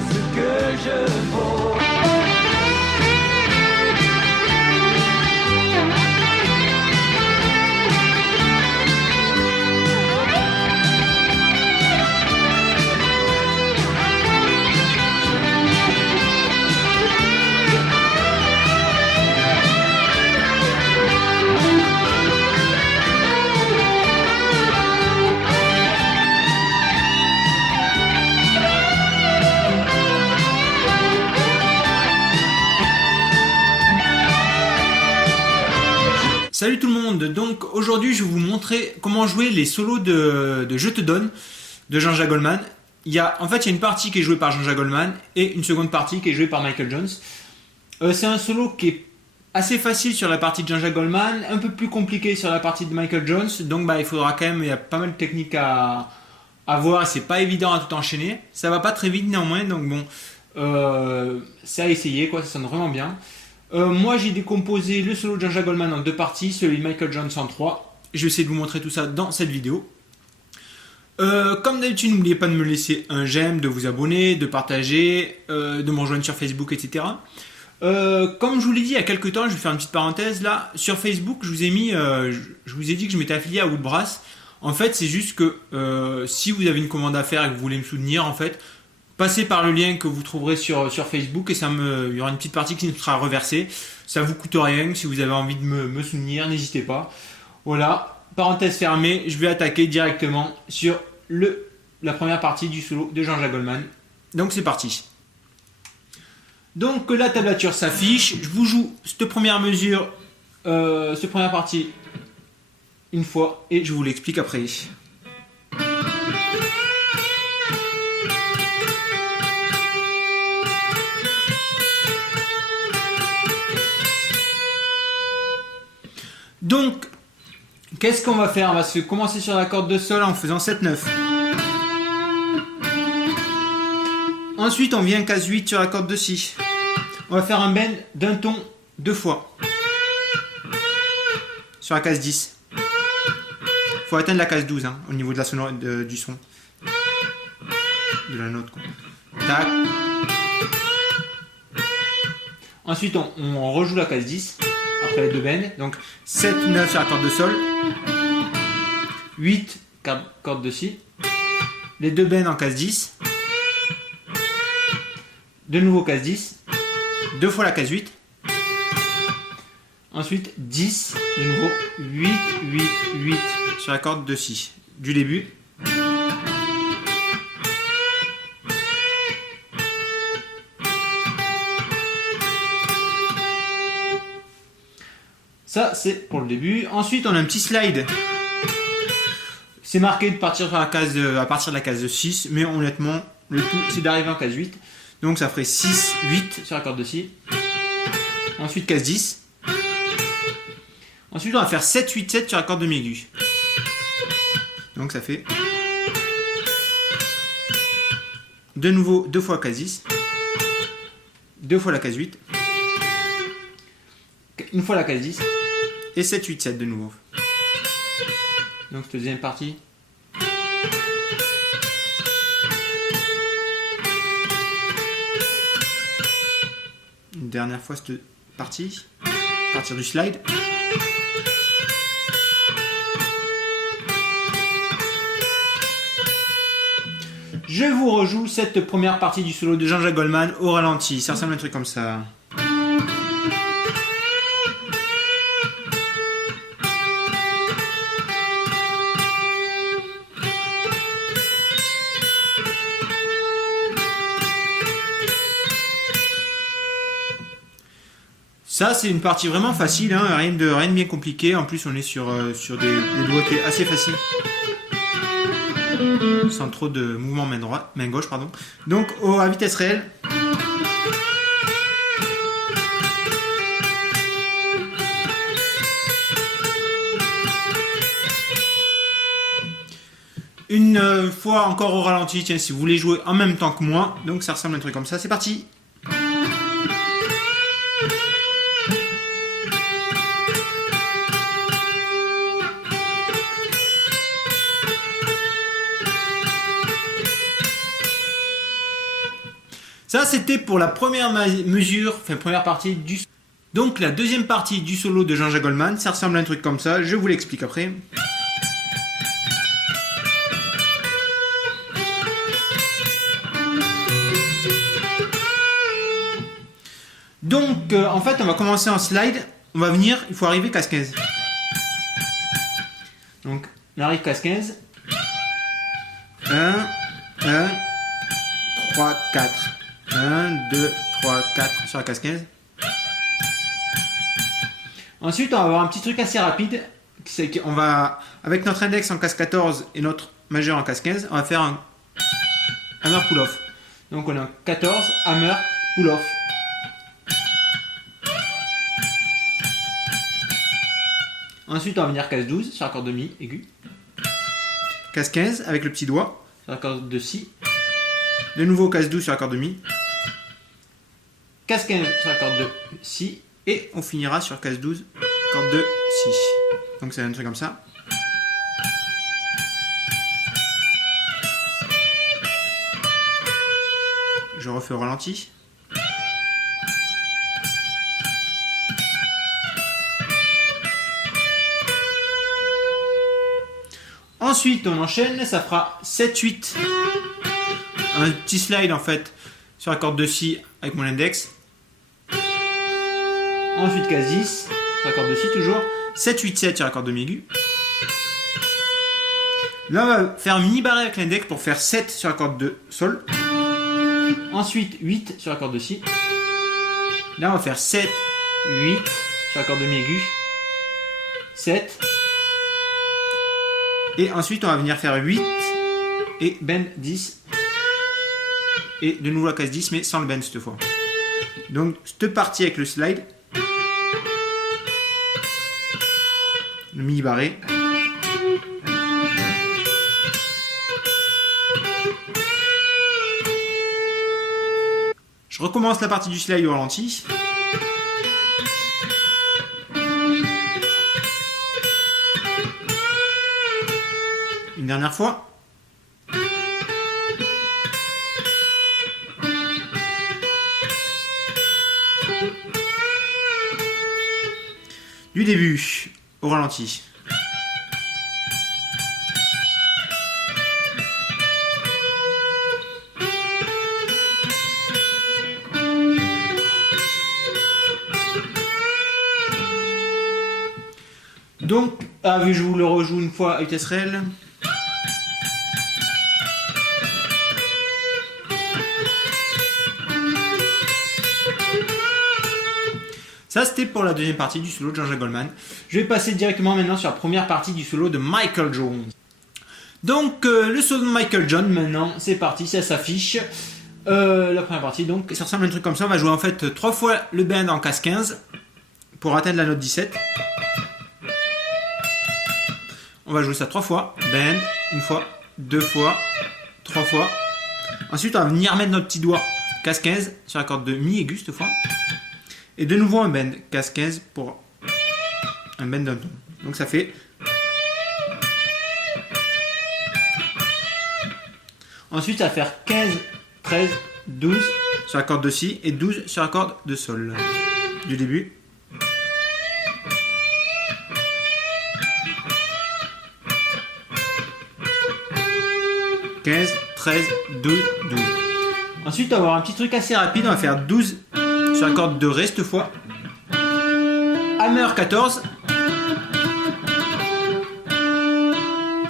ce que je vaux. Salut tout le monde, donc aujourd'hui je vais vous montrer comment jouer les solos de Je te donne de Jean-Jacques Goldman. Il y a une partie qui est jouée par Jean-Jacques Goldman et une seconde partie qui est jouée par Michael Jones. C'est un solo qui est assez facile sur la partie de Jean-Jacques Goldman, un peu plus compliqué sur la partie de Michael Jones, donc il faudra quand même, il y a pas mal de techniques à voir et c'est pas évident à tout enchaîner. Ça va pas très vite néanmoins, donc bon, c'est à essayer quoi, ça sonne vraiment bien. Moi j'ai décomposé le solo de Jean-Jacques Goldman en deux parties, celui de Michael Jones en trois. Je vais essayer de vous montrer tout ça dans cette vidéo. Comme d'habitude, n'oubliez pas de me laisser un j'aime, de vous abonner, de partager, de me rejoindre sur Facebook, etc. Comme je vous l'ai dit il y a quelques temps, je vais faire une petite parenthèse là. Sur Facebook, je vous ai dit que je m'étais affilié à Woodbrass. En fait, c'est juste que si vous avez une commande à faire et que vous voulez me soutenir, en fait, passez par le lien que vous trouverez sur Facebook et il y aura une petite partie qui nous sera reversée. Ça vous coûte rien. Si vous avez envie de me soutenir, n'hésitez pas. Voilà, parenthèse fermée, je vais attaquer directement sur la première partie du solo de Jean-Jacques Goldman. Donc c'est parti. Donc la tablature s'affiche. Je vous joue cette première mesure, cette première partie une fois et je vous l'explique après. Donc, qu'est-ce qu'on va faire? On va se commencer sur la corde de sol en faisant 7-9. Ensuite, on vient case 8 sur la corde de si. On va faire un bend d'un ton deux fois. Sur la case 10. Il faut atteindre la case 12 au niveau de la du son. De la note. Quoi. Tac. Ensuite, on rejoue la case 10. Après les deux bends, donc 7, 9 sur la corde de sol, 8 corde de si, les deux bends en case 10, de nouveau case 10, deux fois la case 8, ensuite 10, de nouveau 8, 8, 8 sur la corde de si, du début. Ça, c'est pour le début. Ensuite, on a un petit slide. C'est marqué de partir à partir de la case 6, mais honnêtement, le tout, c'est d'arriver en case 8. Donc, ça ferait 6, 8 sur la corde de si. Ensuite, case 10. Ensuite, on va faire 7, 8, 7 sur la corde de mi aiguë. Donc, ça fait de nouveau 2 fois case 10. 2 fois la case 8. Une fois la case 10. Et 7, 8, 7 de nouveau. Donc cette deuxième partie. Une dernière fois cette partie. À partir du slide. Je vous rejoue cette première partie du solo de Jean-Jacques Goldman au ralenti. Ça ressemble à un truc comme ça. Ça, c'est une partie vraiment facile, rien de bien compliqué. En plus, on est sur des doigtés assez faciles. Sans trop de mouvement main gauche. Donc, à vitesse réelle. Une fois encore au ralenti, tiens, si vous voulez jouer en même temps que moi. Donc, ça ressemble à un truc comme ça. C'est parti! Ça, c'était pour la première mesure, enfin première partie du. Donc la deuxième partie du solo de Jean-Jacques Goldman, ça ressemble à un truc comme ça. Je vous l'explique après. Donc en fait, on va commencer en slide. On va venir, il faut arriver casse 15. Donc on arrive casse 15. 1, 1, 3, 4. 1, 2, 3, 4 sur la casse 15. Ensuite, on va avoir un petit truc assez rapide. C'est qu'on va, avec notre index en casse 14 et notre majeur en casse 15, on va faire un hammer pull-off. Donc on a 14, hammer, pull-off. Ensuite, on va venir casse 12 sur la corde de mi aiguë. Casse 15 avec le petit doigt sur la corde de si. De nouveau casse 12 sur la corde de mi. Casse 15 sur la corde de si. Et on finira sur casse 12, corde de si. Donc c'est un truc comme ça. Je refais au ralenti. Ensuite, on enchaîne, ça fera 7-8. Un petit slide en fait sur la corde de si avec mon index. Ensuite, casse 10 sur la corde de si toujours. 7-8-7 sur la corde de mi aiguë. Là, on va faire un mini barré avec l'index pour faire 7 sur la corde de sol. Ensuite, 8 sur la corde de si. Là, on va faire 7, 8 sur la corde de mi aiguë. 7. Et ensuite, on va venir faire 8 et bend 10. Et de nouveau la casse 10, mais sans le bend cette fois. Donc, cette partie avec le slide. Le mini barré. Je recommence la partie du slide au ralenti. Une dernière fois. Du début au ralenti. Donc, je vous le rejoue une fois à vitesse réelle. Ça, c'était pour la deuxième partie du solo de Jean-Jacques Goldman. Je vais passer directement maintenant sur la première partie du solo de Michael Jones. Donc, le solo de Michael Jones, maintenant, c'est parti, ça s'affiche. La première partie, donc, ça ressemble à un truc comme ça. On va jouer en fait 3 fois le bend en casse 15 pour atteindre la note 17. On va jouer ça 3 fois. Bend, une fois, 2 fois, 3 fois. Ensuite, on va venir mettre notre petit doigt casse 15 sur la corde de mi aiguë cette fois. Et de nouveau un bend, casse 15 pour un bend d'un ton. Donc ça fait. Ensuite, ça va faire 15, 13, 12 sur la corde de si et 12 sur la corde de sol. Du début. « 15, 13, 12, 12. » Ensuite, on va avoir un petit truc assez rapide. On va faire 12 sur la corde de ré cette fois. Hammer 14.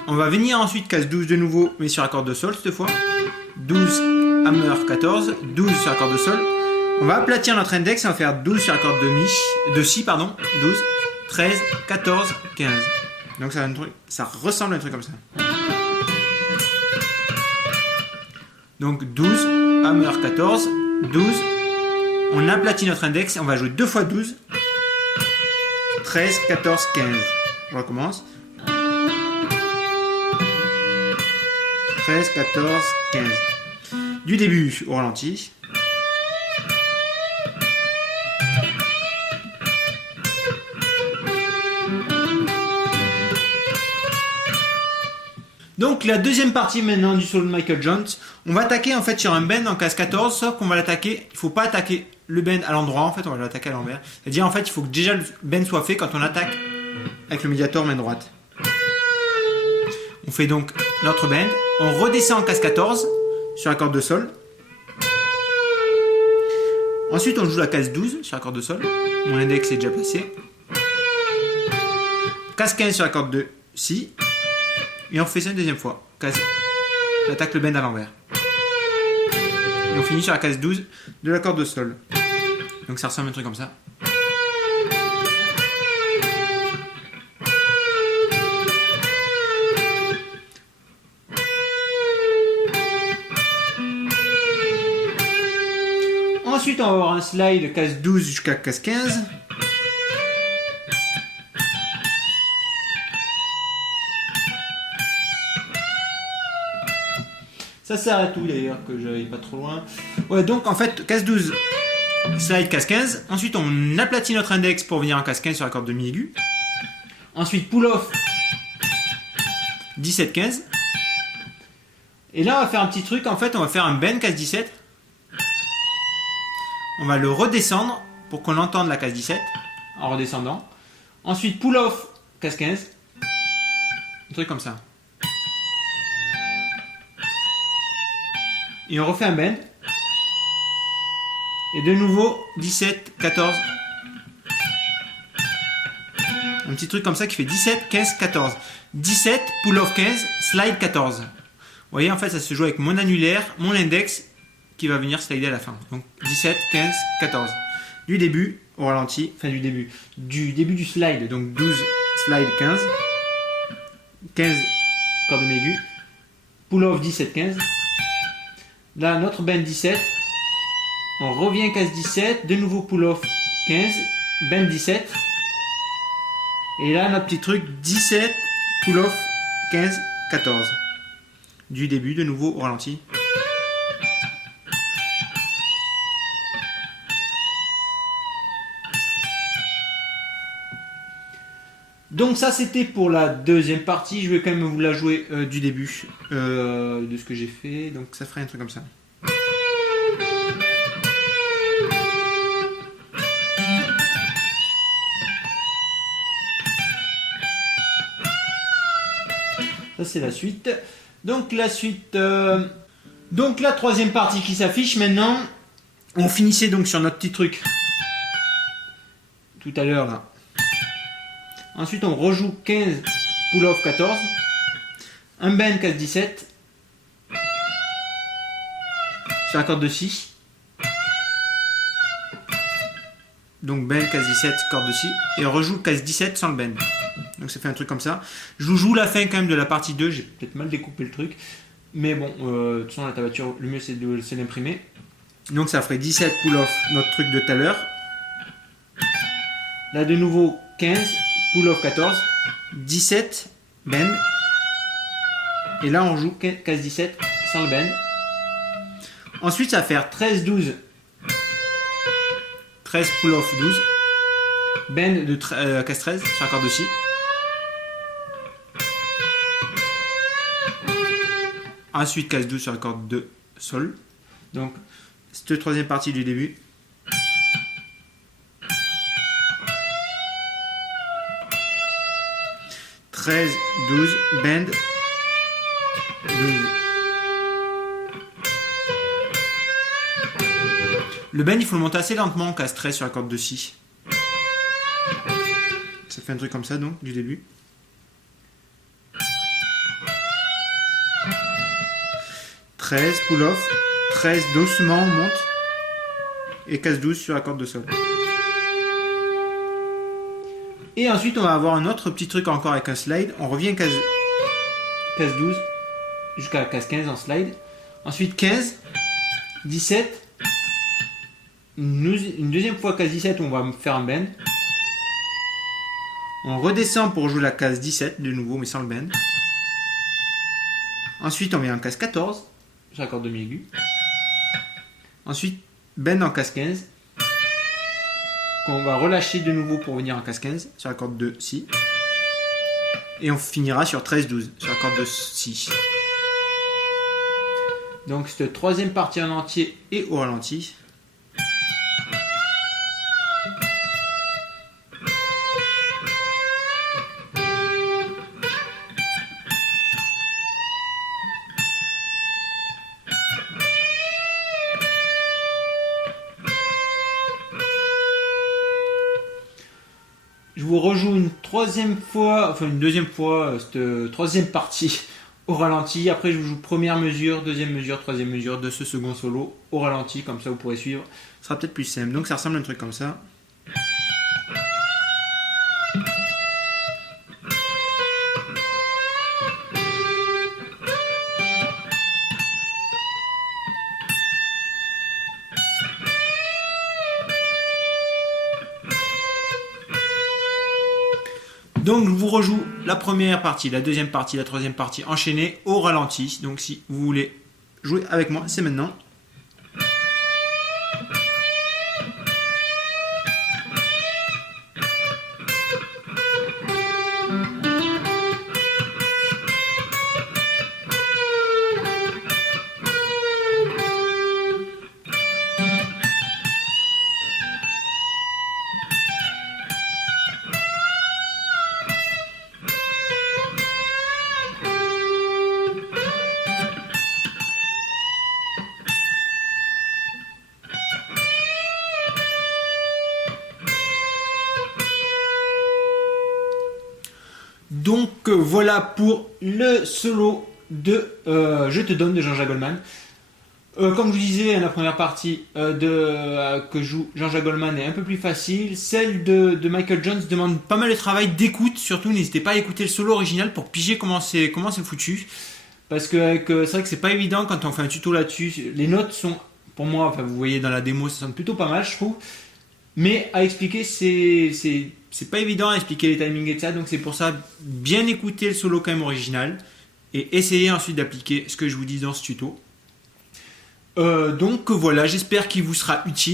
On va venir ensuite casse 12 de nouveau, mais sur la corde de sol cette fois. 12 hammer 14, 12 sur la corde de sol. On va aplatir notre index et on va faire 12 sur la corde de si, pardon. 12, 13, 14, 15. Donc ça ressemble à un truc comme ça. Donc 12, hammer 14, 12. On aplatit notre index et on va jouer 2 fois 12. 13, 14, 15. Je recommence. 13, 14, 15. Du début au ralenti. Donc la deuxième partie maintenant du solo de Michael Jones, on va attaquer en fait sur un bend en case 14, sauf qu'on va l'attaquer, il faut pas attaquer le bend à l'endroit, en fait on va l'attaquer à l'envers. C'est-à-dire en fait il faut que déjà le bend soit fait quand on attaque avec le médiator main droite. On fait donc notre bend, on redescend en case 14 sur la corde de sol. Ensuite on joue la case 12 sur la corde de sol, mon index est déjà placé. Case 15 sur la corde de si. Et on fait ça une deuxième fois. On attaque le bend à l'envers. Et on finit sur la case 12 de la corde de sol. Donc ça ressemble à un truc comme ça. Ensuite on va avoir un slide case 12 jusqu'à case 15. Ça sert à tout d'ailleurs, que j'aille pas trop loin. Ouais, donc en fait, case 12, slide case 15. Ensuite, on aplatit notre index pour venir en case 15 sur la corde de mi aiguë. Ensuite, pull off 17-15. Et là, on va faire un petit truc. En fait, on va faire un bend case 17. On va le redescendre pour qu'on entende la case 17 en redescendant. Ensuite, pull off case 15. Un truc comme ça. Et on refait un bend. Et de nouveau 17, 14. Un petit truc comme ça qui fait 17, 15, 14. 17, pull off 15, slide 14. Vous voyez, en fait, ça se joue avec mon annulaire, mon index qui va venir slider à la fin. Donc 17, 15, 14. Du début au ralenti, enfin du début du slide, donc 12, slide 15. 15, corde de mi aiguë. Pull off 17, 15. Là, notre bend 17, on revient case 17, de nouveau pull off 15, bend 17. Et là, notre petit truc 17, pull off 15, 14. Du début, de nouveau au ralenti. Donc ça c'était pour la deuxième partie, je vais quand même vous la jouer du début de ce que j'ai fait, donc ça ferait un truc comme ça. Ça c'est la suite. Donc la suite, donc la troisième partie qui s'affiche maintenant, on finissait donc sur notre petit truc tout à l'heure là. Ensuite, on rejoue 15, pull off 14, un bend case 17, sur la corde de si. Donc bend case 17, corde de si, et on rejoue case 17 sans le bend. Donc ça fait un truc comme ça. Je vous joue la fin quand même de la partie 2, j'ai peut-être mal découpé le truc, mais bon, de toute façon la tablature, le mieux c'est d'imprimer. Donc ça ferait 17 pull off, notre truc de tout à l'heure. Là de nouveau 15. Pull off 14, 17, bend, et là on joue case 17 sans le bend. Ensuite ça va faire 13, 12, 13 pull off 12, bend de case 13 sur la corde de si. Ensuite case 12 sur la corde de sol. Donc cette troisième partie du début. « 13, 12, bend, 12. » Le bend, il faut le monter assez lentement en case 13 sur la corde de si. Ça fait un truc comme ça, donc, du début. « 13, pull off, 13, doucement, on monte. Et case 12 sur la corde de sol. » Et ensuite, on va avoir un autre petit truc encore avec un slide. On revient case 12 jusqu'à case 15 en slide. Ensuite, 15, 17. Une deuxième fois case 17, on va faire un bend. On redescend pour jouer la case 17 de nouveau, mais sans le bend. Ensuite, on vient en case 14 sur la corde de mi aiguë. Ensuite, bend en case 15. Qu'on va relâcher de nouveau pour venir en case 15 sur la corde de si. et on finira sur 13-12, sur la corde de Si. Donc cette troisième partie en entier et au ralenti. Je vous rejoue une deuxième fois, cette troisième partie au ralenti. Après, je vous joue première mesure, deuxième mesure, troisième mesure de ce second solo au ralenti. Comme ça, vous pourrez suivre. Ce sera peut-être plus simple. Donc, ça ressemble à un truc comme ça. Donc je vous rejoue la première partie, la deuxième partie, la troisième partie enchaînée au ralenti. Donc si vous voulez jouer avec moi, c'est maintenant. Donc voilà pour le solo de Je te donne de Jean-Jacques Goldman. Comme je vous disais, la première partie que joue Jean-Jacques Goldman est un peu plus facile. Celle de Michael Jones demande pas mal de travail d'écoute. Surtout, n'hésitez pas à écouter le solo original pour piger comment c'est foutu. Parce que c'est vrai que c'est pas évident quand on fait un tuto là-dessus. Les notes sont, pour moi, enfin vous voyez dans la démo, ça sonne plutôt pas mal, je trouve. Mais à expliquer, c'est pas évident à expliquer les timings et tout ça. Donc c'est pour ça, bien écouter le solo quand même original. Et essayer ensuite d'appliquer ce que je vous dis dans ce tuto. Donc voilà, j'espère qu'il vous sera utile.